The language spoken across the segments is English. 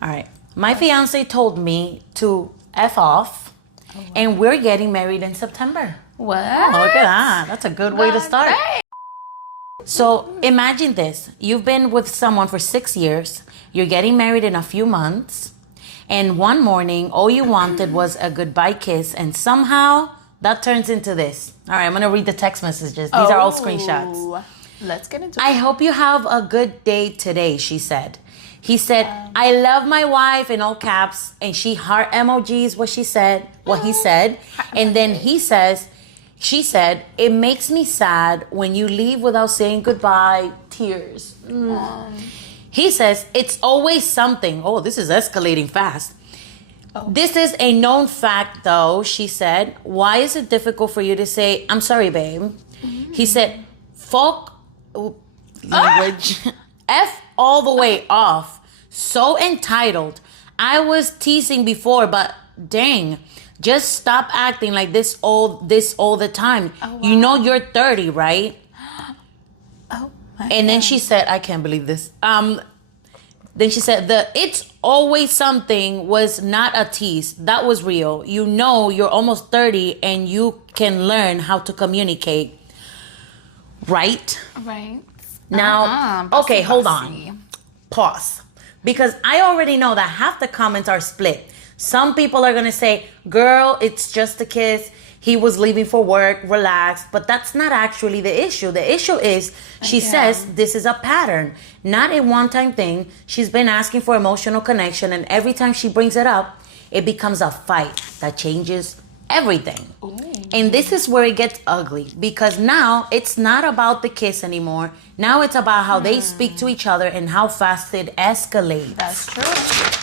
All right. My fiance told me to F off, and we're getting married in September. What? Oh, look at that. That's a good way to start. Great. So imagine this. You've been with someone for 6 years. You're getting married in a few months. And one morning, all you wanted was a goodbye kiss. And somehow that turns into this. All right, I'm going to read the text messages. These are all screenshots. Let's get into it. I hope you have a good day today, she said. He said, I love my wife in all caps. And she heart emojis what he said. And then she said, it makes me sad when you leave without saying goodbye, tears. He says, it's always something. Oh, this is escalating fast. This is a known fact, though, she said. Why is it difficult for you to say, I'm sorry, babe? He said, fuck language. F all the way off. So entitled. I was teasing before, but dang. Just stop acting like this all the time. Oh, wow. You know you're 30, right? And then she said, I can't believe this. Then she said, it's always something was not a tease. That was real. You know you're almost 30 and you can learn how to communicate. Right? Right. Now, okay, hold on. Pause. Because I already know that half the comments are split. Some people are going to say, girl, it's just a kiss. He was leaving for work, relax. But that's not actually the issue. The issue is she says this is a pattern, not a one-time thing. She's been asking for emotional connection. And every time she brings it up, it becomes a fight that changes everything. Ooh. And this is where it gets ugly. Because now it's not about the kiss anymore. Now it's about how they speak to each other and how fast it escalates. That's true.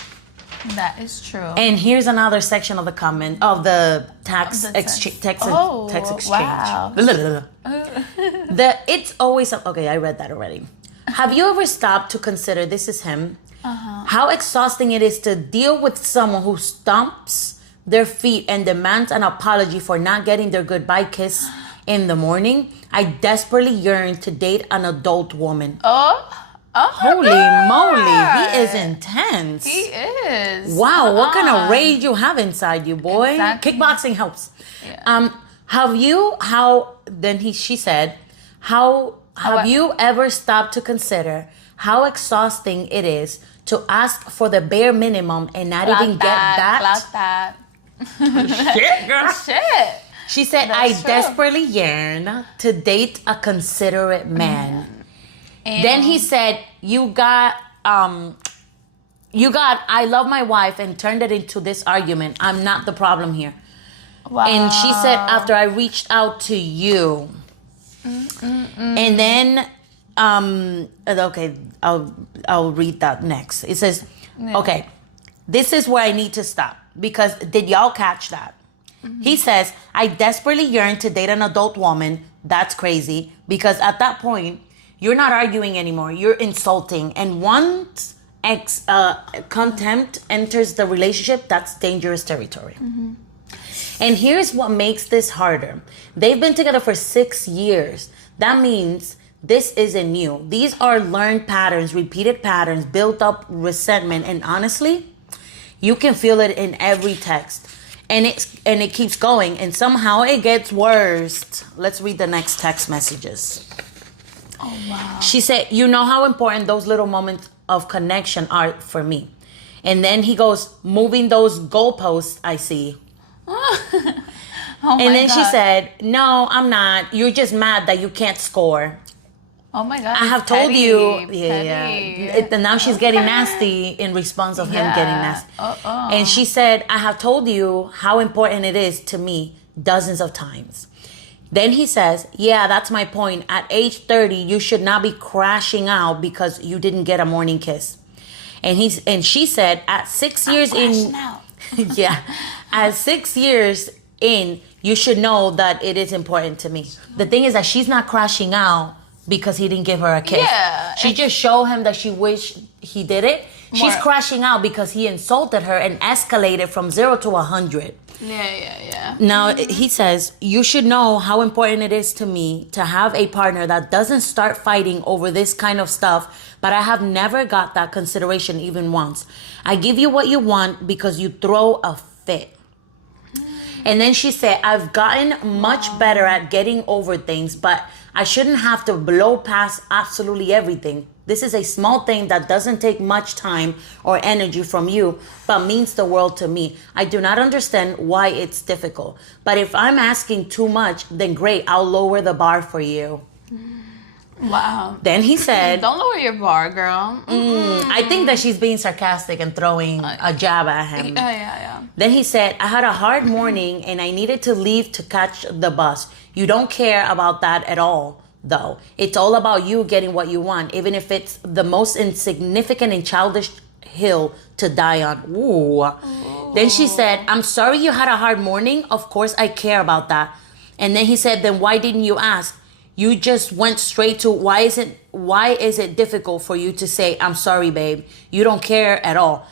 That is true. And here's another section of the comment of the text exchange. Wow. It's always okay. I read that already. Have you ever stopped to consider, this is him, how exhausting it is to deal with someone who stomps their feet and demands an apology for not getting their goodbye kiss in the morning? I desperately yearn to date an adult woman. Holy moly, he is intense. He is. Wow, what kind of rage you have inside you, boy. Exactly. Kickboxing helps. Yeah. She said, have you ever stopped to consider how exhausting it is to ask for the bare minimum and not even get that? Shit, girl. Shit. She said, I desperately yearn to date a considerate man. Then he said, you got, I love my wife, and turned it into this argument. I'm not the problem here. Wow. And she said, after I reached out to you. And then, okay, I'll read that next. It says, okay, this is where I need to stop. Because did y'all catch that? He says, I desperately yearn to date an adult woman. That's crazy. Because at that point, you're not arguing anymore. You're insulting. And once contempt enters the relationship, that's dangerous territory. And here's what makes this harder. They've been together for 6 years. That means this isn't new. These are learned patterns, repeated patterns, built up resentment. And honestly, you can feel it in every text. And it keeps going. And somehow it gets worse. Let's read the next text messages. Oh, wow. She said, you know how important those little moments of connection are for me. And then he goes, moving those goalposts I see. And then she said, no, I'm not. You're just mad that you can't score. Oh my God. I have told you. Yeah. And now she's getting nasty in response of him getting nasty. And she said, I have told you how important it is to me dozens of times. Then he says, yeah, that's my point. At age 30, you should not be crashing out because you didn't get a morning kiss. And she said, at 6 years in, at 6 years in, you should know that it is important to me. The thing is that she's not crashing out because he didn't give her a kiss. Yeah, she just showed him that she wished he did it. She's crashing out because he insulted her and escalated from 0 to 100. Yeah. Now, he says, you should know how important it is to me to have a partner that doesn't start fighting over this kind of stuff but I have never got that consideration even once. I give you what you want because you throw a fit. And then she said, I've gotten much better at getting over things, but I shouldn't have to blow past absolutely everything. This is a small thing that doesn't take much time or energy from you, but means the world to me. I do not understand why it's difficult. But if I'm asking too much, then great, I'll lower the bar for you. Wow. Then he said... Don't lower your bar, girl. I think that she's being sarcastic and throwing a jab at him. Yeah. Then he said, I had a hard morning and I needed to leave to catch the bus. You don't care about that at all, though. It's all about you getting what you want, even if it's the most insignificant and childish hill to die on. Ooh. Then she said, I'm sorry you had a hard morning. Of course I care about that. And then he said, then why didn't you ask? You just went straight to why is it difficult for you to say, I'm sorry, babe. You don't care at all.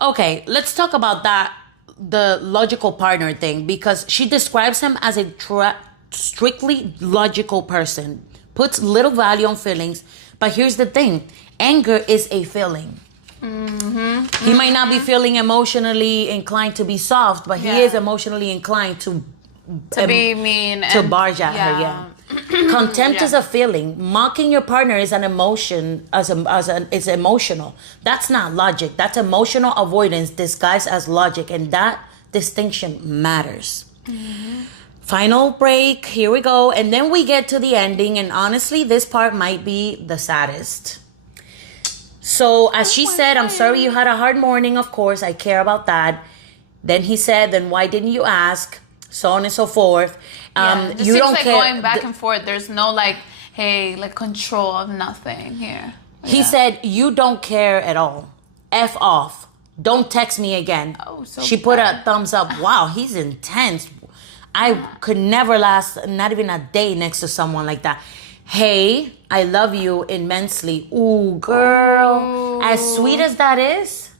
Okay, let's talk about that, the logical partner thing, because she describes him as a strictly logical person, puts little value on feelings. But here's the thing, anger is a feeling. He might not be feeling emotionally inclined to be soft, but he is emotionally inclined to be mean, to barge at her. Yeah. Contempt is a feeling. Mocking your partner is an emotion. It's emotional. That's not logic. That's emotional avoidance disguised as logic, and that distinction matters. Final break. Here we go, and then we get to the ending. And honestly, this part might be the saddest. So as she said, I'm sorry you had a hard morning. Of course, I care about that. Then he said, then why didn't you ask? So on and so forth. This you seems don't like care. Going back and forth. There's no like, hey, like control of nothing here. He said, you don't care at all. F off. Don't text me again. Oh, so she put a thumbs up. Wow, he's intense. I could never last not even a day next to someone like that. Hey, I love you immensely. Ooh, girl. As sweet as that is,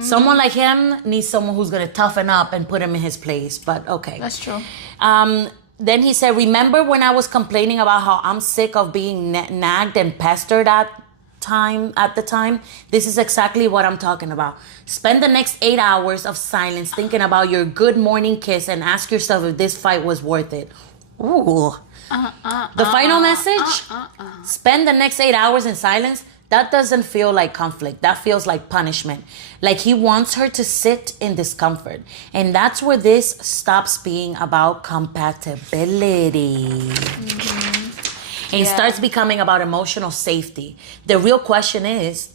someone like him needs someone who's going to toughen up and put him in his place. But okay. That's true. Then he said, remember when I was complaining about how I'm sick of being nagged and pestered at the time? This is exactly what I'm talking about. Spend the next 8 hours of silence thinking about your good morning kiss and ask yourself if this fight was worth it. Ooh. The final message? Spend the next 8 hours in silence. That doesn't feel like conflict. That feels like punishment. Like he wants her to sit in discomfort. And that's where this stops being about compatibility. And it starts becoming about emotional safety. The real question is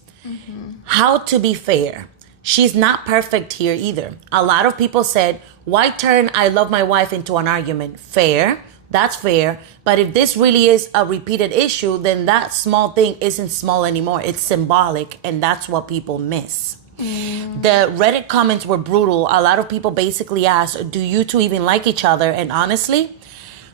how to be fair. She's not perfect here either. A lot of people said, why turn I love my wife into an argument? Fair. That's fair. But if this really is a repeated issue, then that small thing isn't small anymore. It's symbolic, and that's what people miss. The Reddit comments were brutal. A lot of people basically asked, do you two even like each other? And honestly,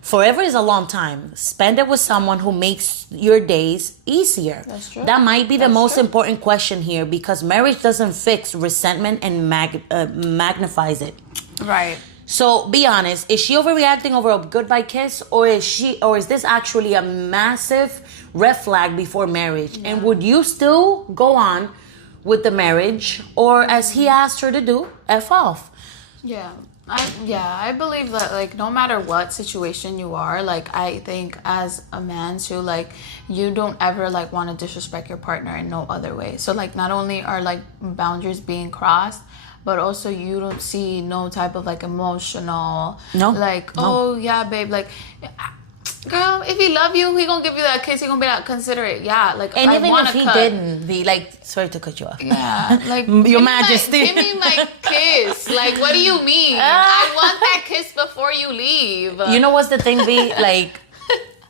forever is a long time. Spend it with someone who makes your days easier. That's true. That might be the most important question here, because marriage doesn't fix resentment and magnifies it. Right. So be honest, is she overreacting over a goodbye kiss, or is this actually a massive red flag before marriage? Yeah. And would you still go on with the marriage, or as he asked her to do, F off? Yeah. I believe that, like, no matter what situation you are, like, I think as a man too, like, you don't ever like want to disrespect your partner in no other way. So like, not only are like boundaries being crossed, but also you don't see no type of like emotional, oh yeah, babe, like, girl, if he love you, he gonna give you that kiss. He gonna be that considerate. Yeah, like, and even if he didn't, be like, sorry to cut you off. Yeah, like, Your Majesty, give me my kiss. Like, what do you mean? I want that kiss before you leave. You know what's the thing, B? Like,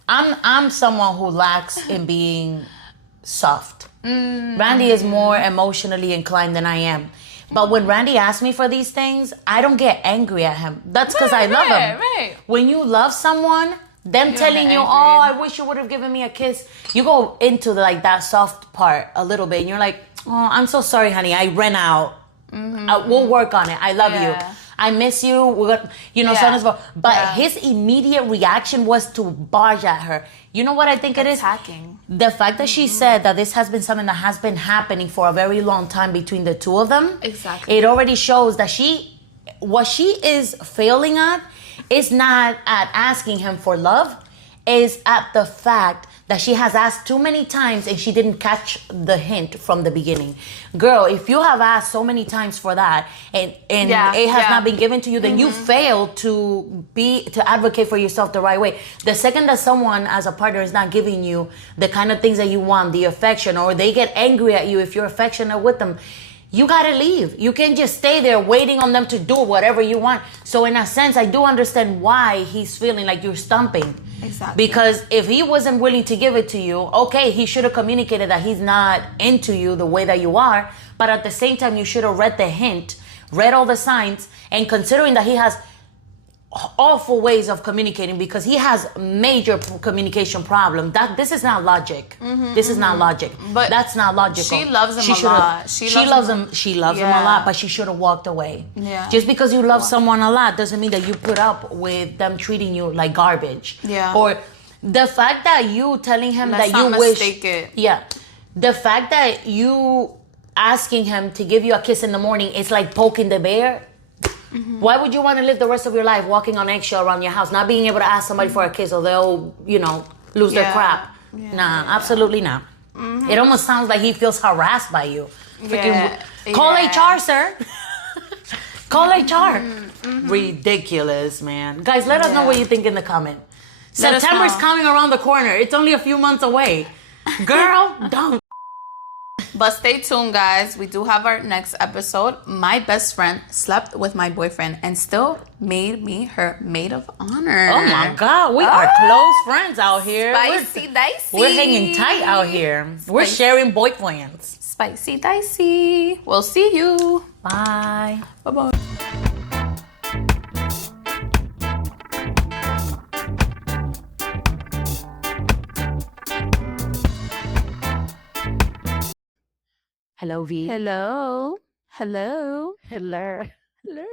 I'm someone who lacks in being soft. Randy is more emotionally inclined than I am. But when Randy asks me for these things, I don't get angry at him. That's because I love him. Right. When you love someone, them telling you, oh, I wish you would have given me a kiss, you go into like that soft part a little bit, and you're like, oh, I'm so sorry, honey, I ran out. We'll work on it. I love you. I miss you. We're gonna, so on and so forth. But his immediate reaction was to barge at her. You know what I think it is? Attacking. The fact that she said that this has been something that has been happening for a very long time between the two of them. Exactly. It already shows that what she is failing at is not at asking him for love, is at the fact that she has asked too many times and she didn't catch the hint from the beginning. Girl, if you have asked so many times for that and it has not been given to you, then you failed to advocate for yourself the right way. The second that someone as a partner is not giving you the kind of things that you want, the affection, or they get angry at you if you're affectionate with them, you gotta leave. You can't just stay there waiting on them to do whatever you want. So in a sense, I do understand why he's feeling like you're stumping. Exactly. Because if he wasn't willing to give it to you, okay, he should have communicated that he's not into you the way that you are. But at the same time, you should have read the hint, read all the signs, and considering that he has awful ways of communicating, because he has major communication problem. This is not logic. This is not logic. But that's not logical. She loves him a lot. She loves him. She loves him a lot, but she should have walked away. Yeah. Just because you love someone a lot doesn't mean that you put up with them treating you like garbage. Yeah. Or the fact that you telling him Let's that you not wish. mistake it. Yeah. The fact that you asking him to give you a kiss in the morning is like poking the bear. Why would you want to live the rest of your life walking on eggshell around your house, not being able to ask somebody for a kiss, or they'll, lose their crap? Absolutely not. It almost sounds like he feels harassed by you. Call HR, sir. Call HR. Ridiculous, man. Guys, let us know what you think in the comment. September's coming around the corner. It's only a few months away. Girl, don't. But stay tuned, guys. We do have our next episode. My best friend slept with my boyfriend and still made me her maid of honor. Oh my God, we are close friends out here. Spicy dicey. We're hanging tight out here. We're sharing boyfriends. Spicy dicey. We'll see you. Bye. Bye-bye. Hello, V. Hello. Hello. Hello. Hello.